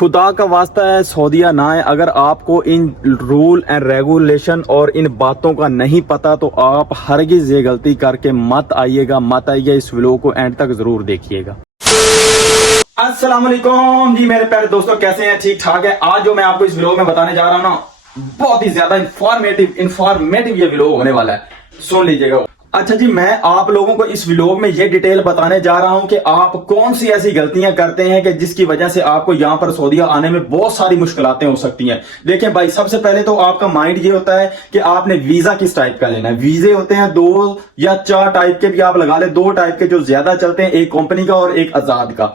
खुदा का वास्ता है सऊदीया ना है। अगर आपको इन रूल एंड रेगुलेशन और इन बातों का नहीं पता तो आप हरगिज ये गलती करके मत आइएगा। इस व्लॉग को एंड तक जरूर देखिएगा। अस्सलाम वालेकुम जी मेरे प्यारे दोस्तों, कैसे हैं? ठीक ठाक है। आज जो मैं आपको इस व्लॉग में बताने जा रहा हूं ना, बहुत ही ज्यादा इंफॉर्मेटिव ये व्लॉग होने वाला है, सुन लीजिएगा। अच्छा जी, मैं आप लोगों को इस व्लॉग में ये डिटेल बताने जा रहा हूं कि आप कौन सी ऐसी गलतियां करते हैं कि जिसकी वजह से आपको यहां पर सऊदीया आने में बहुत सारी मुश्किलातें हो सकती हैं। देखें भाई, सबसे पहले तो आपका माइंड ये होता है कि आपने वीजा किस टाइप का लेना है। वीजे होते हैं 2 या 4 टाइप के भी आप लगा ले, 2 टाइप के जो ज्यादा चलते हैं, एक कंपनी का और एक आजाद का।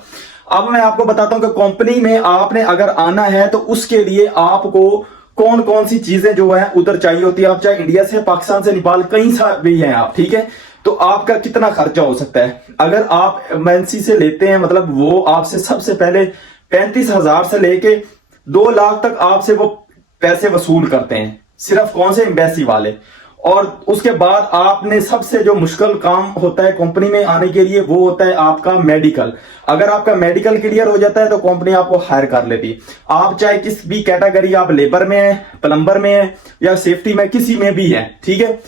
अब मैं आपको बताता हूं कि कंपनी में आपने अगर आना है तो उसके लिए आपको कौन कौन सी चीजें जो है उधर चाहिए होती है। आप चाहे इंडिया से, पाकिस्तान से, नेपाल, कहीं से भी हैं आप, ठीक है, तो आपका कितना खर्चा हो सकता है। अगर आप एमएनसी से लेते हैं, मतलब वो आपसे सबसे पहले 35,000 से लेके 2 लाख तक आपसे वो पैसे वसूल करते हैं, सिर्फ कौन से एम्बेसी वाले। और उसके बाद आपने सबसे जो मुश्किल काम होता है कंपनी में आने के लिए, वो होता है आपका मेडिकल। अगर आपका मेडिकल क्लियर हो जाता है तो कंपनी आपको हायर कर लेती है। आप चाहे किस भी कैटेगरी, आप लेबर में है, प्लम्बर में है या सेफ्टी में, किसी में भी है, ठीक है।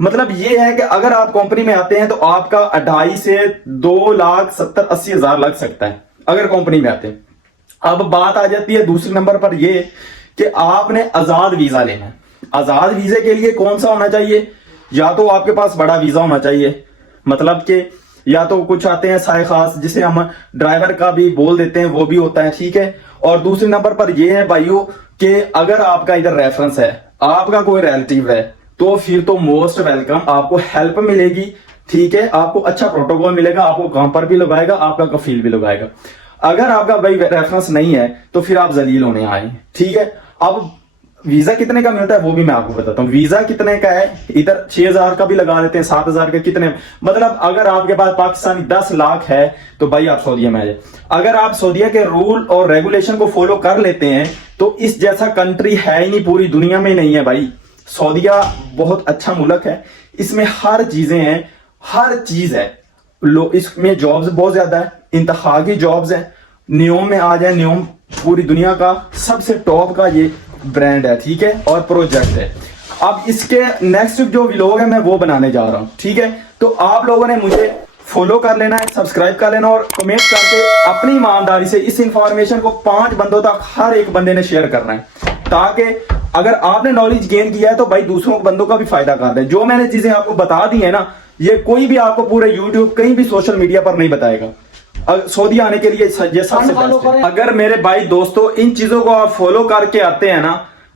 मतलब ये है कि अगर आप कंपनी में आते हैं तो आपका 2.5 से 2,70,000-80,000 लग सकता है अगर कंपनी में आते हैं। अब बात आ जाती है दूसरे नंबर पर ये कि आपने आजाद वीजा लेना है। आजाद वीजे के लिए कौन सा होना चाहिए? या तो आपके पास बड़ा वीजा होना चाहिए, मतलब कि या तो कुछ आते हैं साय खास, जिसे हम ड्राइवर का भी बोल देते हैं, वो भी होता है, ठीक है। और दूसरे नंबर पर यह है भाइयों कि अगर आपका इधर रेफरेंस है, आपका कोई रिलेटिव है, तो फिर तो मोस्ट वेलकम, आपको हेल्प मिलेगी, ठीक है। आपको अच्छा प्रोटोकॉल मिलेगा, आपको काम पर भी लगाएगा, आपका कफील भी लगाएगा। अगर आपका भाई रेफरेंस नहीं है तो फिर आप जलील होने आए, ठीक है। अब वीजा कितने का मिलता है वो भी मैं आपको बताता हूँ। वीजा कितने का है, इधर 6,000 का भी लगा देते हैं, 7,000 का, कितने, मतलब अगर आपके पास पाकिस्तानी 10 लाख है तो भाई आप सऊदीया में आ जाए। अगर आप सऊदीया के रूल और रेगुलेशन को फॉलो कर लेते हैं तो इस जैसा कंट्री है ही नहीं, पूरी दुनिया में नहीं है भाई। सऊदीया बहुत अच्छा मुल्क है, इसमें हर चीजें हैं, हर चीज है। इसमें जॉब्स बहुत ज्यादा है, इंतखा की जॉब्स है। न्योम में आ जाए, न्योम पूरी दुनिया का सबसे टॉप का ये ब्रांड है, ठीक है, और प्रोजेक्ट है। अब इसके नेक्स्ट जो व्लॉग है मैं वो बनाने जा रहा हूं, ठीक है। तो आप लोगों ने मुझे फॉलो कर लेना है, सब्सक्राइब कर लेना और कमेंट करके अपनी ईमानदारी से इस इंफॉर्मेशन को 5 बंदों तक हर एक बंदे ने शेयर करना है, ताकि अगर आपने नॉलेज गेन किया है तो भाई दूसरों बंदों का भी फायदा कर दे। जो मैंने चीजें आपको बता दी है ना, ये कोई भी आपको पूरे यूट्यूब, कहीं भी सोशल मीडिया पर नहीं बताएगा। सऊदीया आने के लिए ये सबसे बेस्ट है। अगर मेरे भाई दोस्तों इन चीजों को आप फॉलो करके आते हैं ना,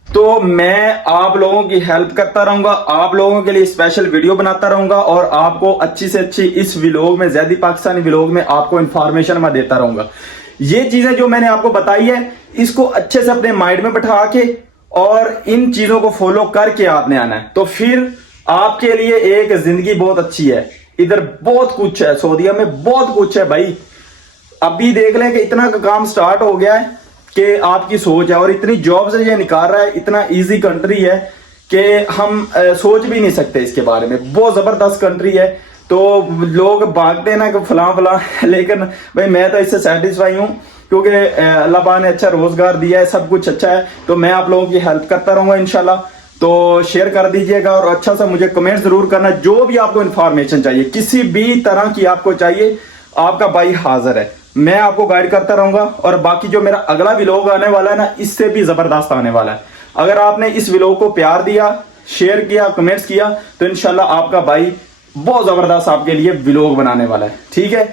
तो मैं आप लोगों की हेल्प करता रहूंगा, आप लोगों के लिए स्पेशल वीडियो बनाता रहूंगा और आपको अच्छी से अच्छी इस व्लॉग में, ज़ैदी पाकिस्तानी व्लॉग में आपको इंफॉर्मेशन मैं देता रहूंगा। ये चीजें जो मैंने आपको बताई है, इसको अच्छे से अपने माइंड में बैठा के और इन चीजों को फॉलो करके आपने आना है, तो फिर आपके लिए एक जिंदगी बहुत अच्छी है। इधर बहुत कुछ है, सऊदीया में बहुत कुछ है भाई। अभी देख लें कि इतना का काम स्टार्ट हो गया है कि आपकी सोच है, और इतनी जॉब्स ये निकाल रहा है, इतना इजी कंट्री है कि हम सोच भी नहीं सकते इसके बारे में। बहुत जबरदस्त कंट्री है। तो लोग भागते हैं ना कि फलां फलां, लेकिन भाई मैं तो इससे सेटिस्फाई हूँ क्योंकि अल्लाह पाक ने अच्छा रोजगार दिया है, सब कुछ अच्छा है। तो मैं आप लोगों की हेल्प करता रहूंगा इंशाल्लाह। तो शेयर कर दीजिएगा और अच्छा सा मुझे कमेंट जरूर करना। जो भी आपको इन्फॉर्मेशन चाहिए, किसी भी तरह की आपको चाहिए, आपका भाई हाजिर है, मैं आपको गाइड करता रहूंगा। और बाकी जो मेरा अगला व्लॉग आने वाला है ना, इससे भी जबरदस्त आने वाला है। अगर आपने इस व्लॉग को प्यार दिया, शेयर किया, कमेंट्स किया, तो इंशाल्लाह आपका भाई बहुत जबरदस्त आपके लिए व्लॉग बनाने वाला है, ठीक है।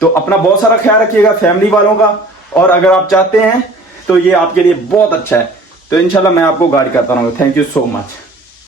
तो अपना बहुत सारा ख्याल रखिएगा, फैमिली वालों का, और अगर आप चाहते हैं तो ये आपके लिए बहुत अच्छा है। तो इंशाल्लाह मैं आपको गाइड करता रहूंगा। Thank you so much.